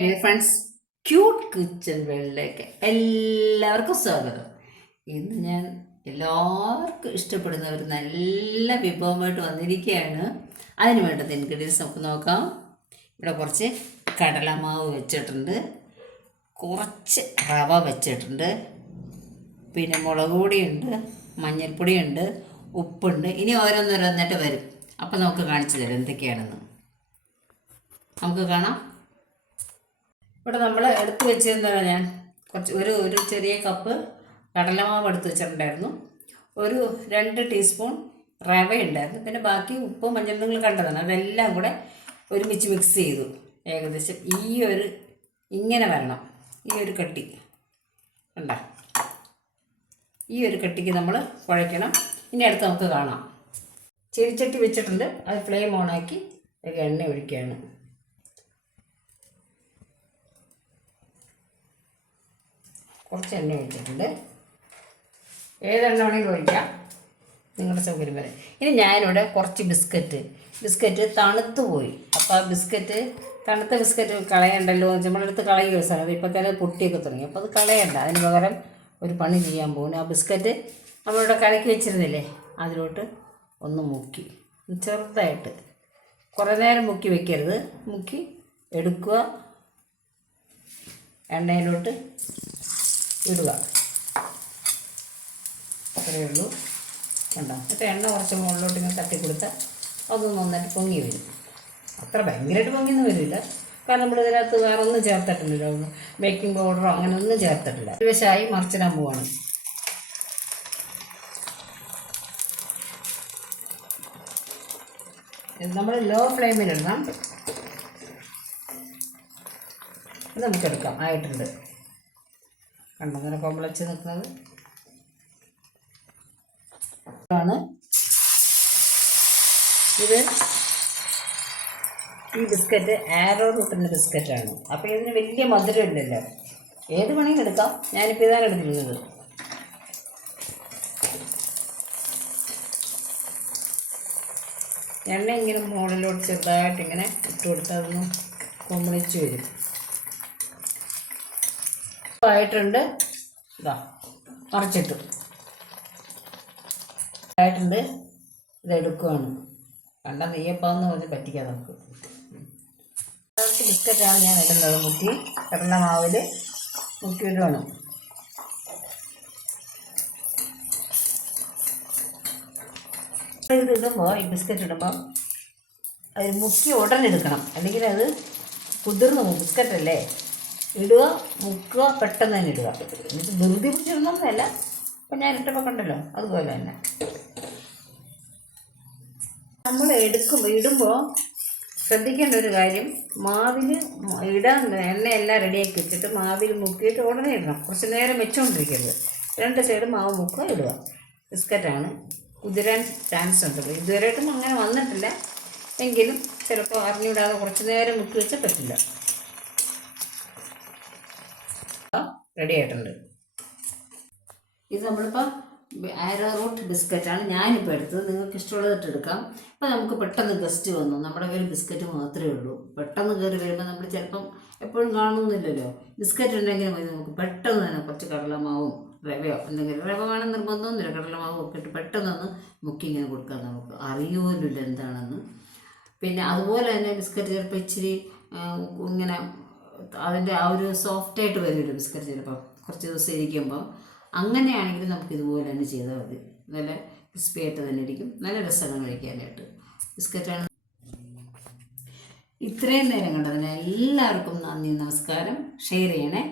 Friends, cute kitchen വേൾഡിലേക്ക് എല്ലാവർക്കും സ്വാഗതം. ഇന്ന് ഞാൻ എല്ലാവർക്കും ഇഷ്ടപ്പെടുന്ന ഒരു നല്ല വിഭവമായിട്ട് വന്നിരിക്കുകയാണ്. അതിന് വേണ്ടത് ഇൻഗ്രീഡിയൻസ് നമുക്ക് നോക്കാം. ഇവിടെ കുറച്ച് കടലമാവ് വെച്ചിട്ടുണ്ട്, കുറച്ച് റവ വെച്ചിട്ടുണ്ട്, പിന്നെ മുളക് പൊടിയുണ്ട്, മഞ്ഞൾപ്പൊടിയുണ്ട്, ഉപ്പുണ്ട്. ഇനി ഓരോന്നോരോന്നിട്ട് വരും. അപ്പം നമുക്ക് കാണിച്ചു തരാം എന്തൊക്കെയാണെന്ന്. നമുക്ക് കാണാം. ഇവിടെ നമ്മൾ എടുത്തു വെച്ചിരുന്നതാണ്. ഞാൻ ഒരു ചെറിയ കപ്പ് കടലമാവ് എടുത്ത് വെച്ചിട്ടുണ്ടായിരുന്നു. ഒരു 2 ടീസ്പൂൺ റവ ഉണ്ടായിരുന്നു. പിന്നെ ബാക്കി ഉപ്പും മഞ്ഞളും നിങ്ങൾ കണ്ടതാണ്. അതെല്ലാം കൂടെ ഒരുമിച്ച് മിക്സ് ചെയ്തു. ഏകദേശം ഇങ്ങനെ വരണം. ഈ ഒരു കട്ടി കണ്ട, ഈ ഒരു കട്ടിക്ക് നമ്മൾ കുഴയ്ക്കണം. ഇനി അടുത്ത് നമുക്ക് കാണാം. ചെടിച്ചട്ടി വെച്ചിട്ടുണ്ട്. അത് ഫ്ലെയിം ഓണാക്കി എണ്ണ ഒഴിക്കുകയാണ്. കുറച്ച് എണ്ണ ഒഴിച്ചിട്ടുണ്ട്. ഏതെണ്ണ വേണമെങ്കിലും ഒഴിക്കാം, നിങ്ങളുടെ സൗകര്യം വരെ. ഇനി ഞാനിവിടെ കുറച്ച് ബിസ്ക്കറ്റ് തണുത്ത് പോയി. അപ്പോൾ ആ തണുത്ത ബിസ്ക്കറ്റ് കളയണ്ടല്ലോ, നമ്മളെടുത്ത് കളയുക സാധനം. ഇപ്പോൾ തന്നെ പൊട്ടിയൊക്കെ തുടങ്ങി. അപ്പോൾ അത് കളയണ്ട. അതിന് പകരം ഒരു പണി ചെയ്യാൻ പോകുന്നു. ആ ബിസ്ക്കറ്റ് നമ്മളിവിടെ കലക്കി വെച്ചിരുന്നില്ലേ, അതിലോട്ട് ഒന്ന് മുക്കി ചെറുതായിട്ട്, കുറേ നേരം മുക്കി വയ്ക്കരുത്, മുക്കി എടുക്കുക, എണ്ണയിലോട്ട് ഇടുക. അത്രയേ ഉള്ളൂ. കണ്ടോ? എന്നിട്ട് എണ്ണ കുറച്ച് മുകളിലോട്ട് ഇങ്ങനെ തട്ടി കൊടുത്താൽ അതൊന്ന് നന്നായിട്ട് പൊങ്ങി വരും. അത്ര ഭയങ്കരമായിട്ട് പൊങ്ങിയൊന്നും വരില്ല, കാരണം നമ്മൾ ഇതിനകത്ത് വേറെ ഒന്നും ചേർത്തിട്ടില്ലല്ലോ. ബേക്കിംഗ് പൗഡറോ അങ്ങനെ ഒന്നും ചേർത്തിട്ടില്ല. ഒരു വശമായി മറിച്ചിടാൻ പോവാണ്. നമ്മൾ ലോ ഫ്ലെയിമിലിടണം. ഇത് നമുക്കെടുക്കാം. ആയിട്ടുണ്ട്. കണ്ടോ അങ്ങനെ കൊമ്പളച്ച് നിൽക്കുന്നത് ആണ്. ഈ ബിസ്ക്കറ്റ് ആരോ റൂട്ടിൻ്റെ ബിസ്ക്കറ്റാണ്. അപ്പോൾ ഇതിന് വലിയ മധുരം ഇല്ലല്ലോ. ഏത് വേണമെങ്കിലും എടുക്കാം. ഞാനിപ്പോൾ ഇതാണ് എടുക്കുന്നത്. എണ്ണ ഇങ്ങനെ മുകളിലോട്ട് ചെറുതായിട്ട് ഇങ്ങനെ ഇട്ട് കൊടുത്താൽ അതൊന്ന് കൊമ്പളിച്ച് വരും. ആയിട്ടുണ്ട്. ഇതാ മറിച്ചിട്ടു ആയിട്ടുണ്ട്. ഇതെടുക്കുകയാണ്. കണ്ട നെയ്യപ്പാന്ന് പറഞ്ഞ് പറ്റിക്കാം നമുക്ക്. ബിസ്ക്കറ്റാണ് ഞാൻ ഇടുന്നത്. മുക്കി കടലമാവിൽ മുക്കിയിടുകയാണ്. ഇതിടുമ്പോൾ, ഈ ബിസ്ക്കറ്റ് ഇടുമ്പോൾ അത് മുക്കി ഉടനെ എടുക്കണം, അല്ലെങ്കിൽ അത് കുതിർന്ന് പോകും. ബിസ്ക്കറ്റല്ലേ, ഇടുക, മുക്കുക, പെട്ടെന്ന് തന്നെ ഇടുക. എന്നിട്ട് ധൃതി പിടിച്ചിരുന്നൊന്നുമല്ല. അപ്പം ഞാൻ ഇട്ടപ്പോൾ കണ്ടല്ലോ, അതുപോലെ തന്നെ നമ്മൾ ഇടുമ്പോൾ ശ്രദ്ധിക്കേണ്ട ഒരു കാര്യം, മാവിൽ ഇടാൻ എണ്ണയെല്ലാം റെഡിയാക്കി വെച്ചിട്ട് മാവിൽ മുക്കിയിട്ട് ഉടനെ ഇടണം. കുറച്ച് നേരം വെച്ചുകൊണ്ടിരിക്കരുത്. 2 സൈഡ് മാവ് മുക്കുക, ഇടുക. ബിസ്ക്കറ്റാണ്, കുതിരാൻ ചാൻസ് ഉണ്ടല്ലോ. ഇതുവരെയായിട്ടും അങ്ങനെ വന്നിട്ടില്ല, എങ്കിലും ചിലപ്പോൾ അറിഞ്ഞുവിടാതെ കുറച്ച് നേരം മുക്കി വെച്ചാൽ പറ്റില്ല. റെഡി ആയിട്ടുണ്ട്. ഇത് നമ്മളിപ്പോൾ ആരോ റൂട്ട് ബിസ്ക്കറ്റാണ് ഞാനിപ്പോൾ എടുത്തത്. നിങ്ങൾക്ക് ഇഷ്ടമുള്ളത് എടുക്കാം. അപ്പോൾ നമുക്ക് പെട്ടെന്ന് ഗസ്റ്റ് വന്നു. നമ്മുടെ കയ്യിൽ ബിസ്ക്കറ്റ് മാത്രമേ ഉള്ളൂ. പെട്ടെന്ന് കയറി വരുമ്പോൾ നമ്മൾ ചിലപ്പം എപ്പോഴും കാണുന്നില്ലല്ലോ. ബിസ്ക്കറ്റ് ഉണ്ടെങ്കിൽ മതി. നമുക്ക് പെട്ടെന്ന് തന്നെ കുറച്ച് കടലമാവും റവയോ എന്തെങ്കിലും, റവ വേണം നിർബന്ധമൊന്നുമില്ല, കടലമാവും ഒക്കെ ഇട്ട് പെട്ടെന്നൊന്ന് മുക്കി ഇങ്ങനെ കൊടുക്കാം. നമുക്ക് അറിയുമല്ലോ എന്താണെന്ന്. പിന്നെ അതുപോലെ തന്നെ ബിസ്ക്കറ്റ് ചിലപ്പോൾ ഇച്ചിരി ഇങ്ങനെ അതിൻ്റെ ആ ഒരു സോഫ്റ്റായിട്ട് വരുമല്ലോ ബിസ്ക്കറ്റ് ചിലപ്പോൾ കുറച്ച് ദിവസം ഇരിക്കുമ്പോൾ. അങ്ങനെയാണെങ്കിൽ നമുക്ക് ഇതുപോലെ തന്നെ ചെയ്താൽ മതി. നല്ല ക്രിസ്പി ആയിട്ട് തന്നെ ഇരിക്കും. നല്ല രസമാണ് കഴിക്കാനായിട്ട്. ബിസ്ക്കറ്റാണ്. ഇത്രയും നേരം കണ്ടതിന് എല്ലാവർക്കും നന്ദി, നമസ്കാരം. ഷെയർ ചെയ്യണേ.